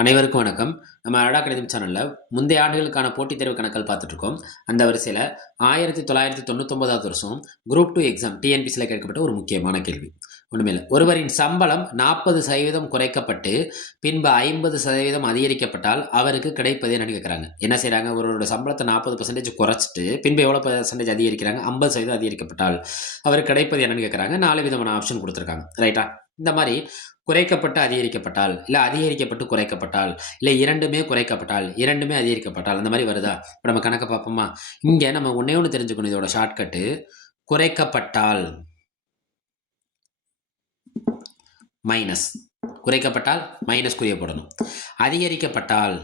அனைவருக்கும் வணக்கம். நம்ம அடா கணிதம் சேனலில் முந்தைய ஆண்டுகளுக்கான போட்டித் தேர்வு கணக்கள் பார்த்துட்ருக்கோம் அந்த வரிசையில் ஆயிரத்தி தொள்ளாயிரத்தி தொண்ணூத்தொம்பதாவது வருஷம் குரூப் டூ எக்ஸாம் டிஎன்பிசியில் கேட்கப்பட்ட ஒரு முக்கியமான கேள்வி. ஒன்றுமில்லை ஒருவரின் சம்பளம் நாற்பது சதவீதம் குறைக்கப்பட்டு பின்பு ஐம்பது சதவீதம் அதிகரிக்கப்பட்டால் அவருக்கு கிடைப்பது என்னன்னு கேட்குறாங்க என்ன செய்கிறாங்க ஒருவரோட சம்பளத்தை நாற்பது பர்சன்டேஜ் குறைச்சிட்டு பின்பு எவ்வளோ பர்சன்டேஜ் அதிகரிக்கிறாங்க? ஐம்பது சதவீதம் அதிகரிக்கப்பட்டால் அவருக்கு கிடைப்பது என்னன்னு கேட்குறாங்க நாலு விதமான ஆப்ஷன் கொடுத்துருக்காங்க. ரைட்டா இந்த மாதிரி குறைக்கப்பட்டு அதிகரிக்கப்பட்டால் இல்லை அதிகரிக்கப்பட்டு குறைக்கப்பட்டால் இல்லை இரண்டுமே குறைக்கப்பட்டால் இரண்டுமே அதிகரிக்கப்பட்டால் அந்த மாதிரி வருதா? இப்போ நம்ம கணக்கை பார்ப்போமா? இங்கே நம்ம ஒன்றே ஒன்று தெரிஞ்சுக்கணும் இதோட ஷார்ட்கட்டு குறைக்கப்பட்டால் மைனஸ் குறைக்கப்பட்டால் மைனஸ் குறியப்படணும். அதிகரிக்கப்பட்டால்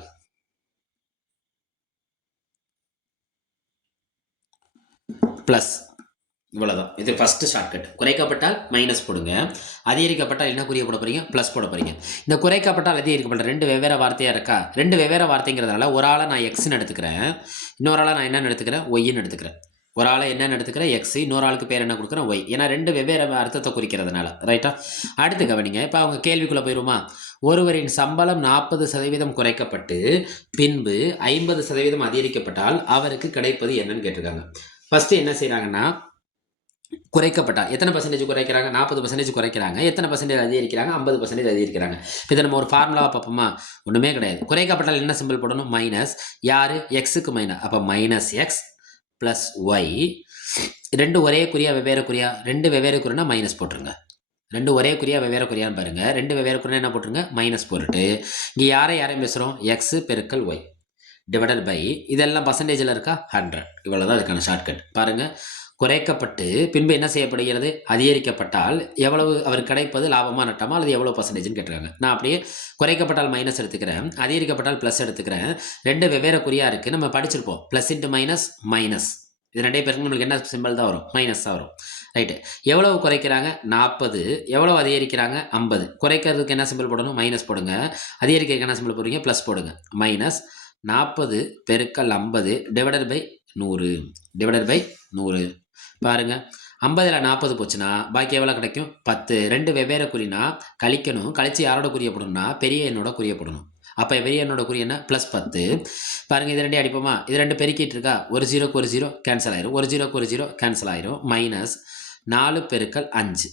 ப்ளஸ் இவ்வளோதான் இது ஃபஸ்ட்டு ஷார்ட்கட் குறைக்கப்பட்டால் மைனஸ் போடுங்க. அதிகரிக்கப்பட்டால் என்ன குறிய போட போகிறீங்க ப்ளஸ் போட போகிறீங்க இந்த குறைக்கப்பட்டால் அதிகரிக்கப்பட்ட ரெண்டு வெவ்வேறு வார்த்தையாக இருக்கா? ரெண்டு வெவ்வேறு வார்த்தைங்கிறதுனால ஒரு ஆளை நான் எக்ஸ்ன்னு எடுத்துக்கிறேன். இன்னொரு ஆளை நான் என்னென்னு எடுத்துக்கிறேன்? ஒய்ன்னு எடுத்துக்கிறேன். ஒரு ஆளை என்னென்னு எடுத்துக்கிறேன்? எக்ஸ் இன்னொரு ஆளுக்கு பேர் என்ன கொடுக்குறேன்? ஒய் ஏன்னா ரெண்டு வெவ்வேறு அர்த்தத்தை குறிக்கிறதுனால. ரைட்டா அடுத்து கவனிங்க. இப்போ அவங்க கேள்விக்குள்ளே போயிடுமா ஒருவரின் சம்பளம் நாற்பது சதவீதம் குறைக்கப்பட்டு பின்பு ஐம்பது சதவீதம் அதிகரிக்கப்பட்டால் அவருக்கு கிடைப்பது என்னன்னு கேட்டிருக்காங்க. ஃபஸ்ட்டு என்ன செய்கிறாங்கன்னா குறைக்கப்பட்டால் எத்தனை பர்சன்டேஜ் குறைக்கிறாங்க? நாற்பது பர்சன்டேஜ் குறைக்கிறாங்க. எத்தனை பர்சன்டேஜ் அதிகரிக்கிறாங்க? ஐம்பது பர்சன்டேஜ் அதிகரிக்கிறாங்க. இதை நம்ம ஒரு ஃபார்முலாவை பார்ப்போமா? ஒன்றுமே கிடையாது. குறைக்கப்பட்டால் என்ன சிம்பிள் போடணும்? மைனஸ் யார்? எக்ஸுக்கு மைனஸ் அப்போ மைனஸ் எக்ஸ் ப்ளஸ் ஒய் ரெண்டு ஒரே குறியா வெவ்வேறு குறியா? ரெண்டு வெவ்வேறு குறினா மைனஸ் போட்டுருங்க. ரெண்டு ஒரே குறியா வெவ்வேறு குறியான்னு பாருங்கள் ரெண்டு வெவ்வேறு குறினா என்ன போட்டுருங்க? மைனஸ் போட்டுட்டு. இங்கே யாரை யாரையும் பேசுகிறோம் எக்ஸு பெருக்கல் ஒய் டிவைடட் பை இதெல்லாம் பர்சன்டேஜில் இருக்கா? ஹண்ட்ரட் இவ்வளோ தான் அதுக்கான ஷார்ட்கட் பாருங்கள் குறைக்கப்பட்டு பின்பு என்ன செய்யப்படுகிறது? அதிகரிக்கப்பட்டால் எவ்வளவு அவர் கிடைப்பது? லாபமாக நட்டமா? அல்லது எவ்வளோ பர்சன்டேஜ்னு கேட்டுருக்காங்க. நான் அப்படியே குறைக்கப்பட்டால் மைனஸ் எடுத்துக்கிறேன். அதிகரிக்கப்பட்டால் ப்ளஸ் எடுத்துக்கிறேன். ரெண்டு வெவ்வேறு குறியாக இருக்குது நம்ம படிச்சிருப்போம். ப்ளஸ் இன்ட்டு மைனஸ் மைனஸ் இது ரெண்டே பேருக்கு நம்மளுக்கு என்ன சிம்பிள் தான் வரும்? மைனஸ் தான் வரும். ரைட்டு எவ்வளவு குறைக்கிறாங்க? நாற்பது எவ்வளோ அதிகரிக்கிறாங்க? ஐம்பது. குறைக்கிறதுக்கு என்ன சிம்பிள் போடணும்? மைனஸ் போடுங்க. அதிகரிக்கிறதுக்கு என்ன சிம்பிள் போடுறீங்க? ப்ளஸ் போடுங்க. மைனஸ் நாற்பது பெருக்கல் ஐம்பது டிவைடட் பை நூறு. டிவைடட் பை நூறு. பாருங்கள் ஐம்பதில் நாற்பது போச்சுன்னா பாக்கி எவ்வளோ கிடைக்கும்? பத்து. ரெண்டு வெவ்வேறு குறினா கழிக்கணும். கழித்து யாரோட குறியப்படணும்னா பெரிய எண்ணோட குறியப்படணும் அப்போ பெரிய எண்ணோட குறி என்ன? ப்ளஸ் பத்து. பாருங்கள் இது ரெண்டே அடிப்போமா? இது ரெண்டு பெருக்கிட்டு இருக்கா? ஒரு ஜீரோக்கு ஒரு ஜீரோ கேன்சல் ஆயிரும். ஒரு ஜீரோக்கு ஒரு ஜீரோ கேன்சல் ஆயிரும். மைனஸ் நாலு பெருக்கல் அஞ்சு.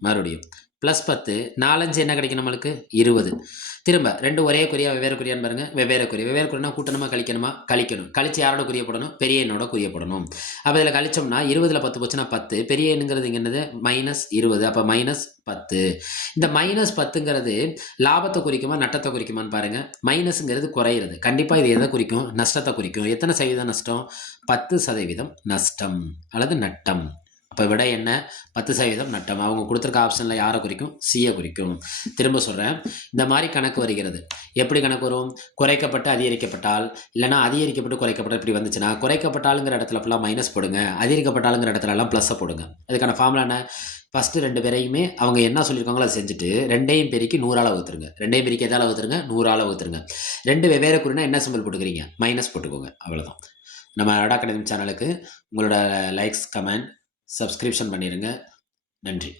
மறுபடியும். ப்ளஸ் பத்து நாலஞ்சு என்ன கிடைக்கும் நம்மளுக்கு? இருபது. திரும்ப ரெண்டு ஒரே குறியா வெவ்வேறு குறியான்னு பாருங்கள் வெவ்வேறு குறி. வெவ்வேறு குறினா கூட்டணுமா கழிக்கணுமா? கழிக்கணும். கழிச்சு யாரோட குறியப்படணும் பெரிய எண்ணோட குறியப்படணும் அப்போ இதில் கழிச்சோம்னா இருபதில் பத்து போச்சுன்னா பத்து. பெரிய எண்ணுங்கிறது இங்கே என்னது? மைனஸ் இருபது. அப்போ மைனஸ் பத்து. இந்த மைனஸ் பத்துங்கிறது லாபத்தை குறிக்குமா நட்டத்தை குறிக்குமான்னு பாருங்கள் மைனஸுங்கிறது குறையிறது. கண்டிப்பாக இது எதை குறிக்கும்? நஷ்டத்தை குறிக்கும். எத்தனை சதவீதம் நஷ்டம்? பத்து சதவீதம் நஷ்டம் அல்லது நட்டம். அப்போ விட என்ன? பத்து சதவீதம் நட்டம். அவங்க கொடுத்துருக்க ஆப்ஷனில் யாரை குறிக்கும்? சியை குறிக்கும். திரும்ப சொல்கிறேன் இந்த மாதிரி கணக்கு வருகிறது. எப்படி கணக்கு வரும்? குறைக்கப்பட்டு அதிகரிக்கப்பட்டால் இல்லைனா அதிகரிக்கப்பட்டு குறைக்கப்பட்டு இப்படி வந்துச்சுன்னா குறைக்கப்பட்டாலுங்கிற இடத்துல ஃபுல்லாக மைனஸ் போடுங்க. அதிகரிக்கப்பட்டாலுங்கிற இடத்துலலாம் ப்ளஸ்ஸை போடுங்க. அதுக்கான ஃபார்முலா என்ன? ஃபஸ்ட்டு ரெண்டு பேரையுமே அவங்க என்ன சொல்லியிருக்காங்களோ அதை செஞ்சுட்டு ரெண்டையும் பெருக்கி நூறால் வகுத்துருங்க. ரெண்டையும் பெருக்கி எதால் வகுத்துருங்க? நூறால் வகுத்துருங்க. ரெண்டு வெவ்வேறு குறினா என்ன சிம்பிள் போட்டுக்கிறீங்க? மைனஸ் போட்டுக்கோங்க. அவ்வளோதான் நம்ம அடாக்கடமி சேனலுக்கு உங்களோட லைக்ஸ் கமெண்ட் சப்ஸ்கிரிப்ஷன் பண்ணிடுங்க நன்றி.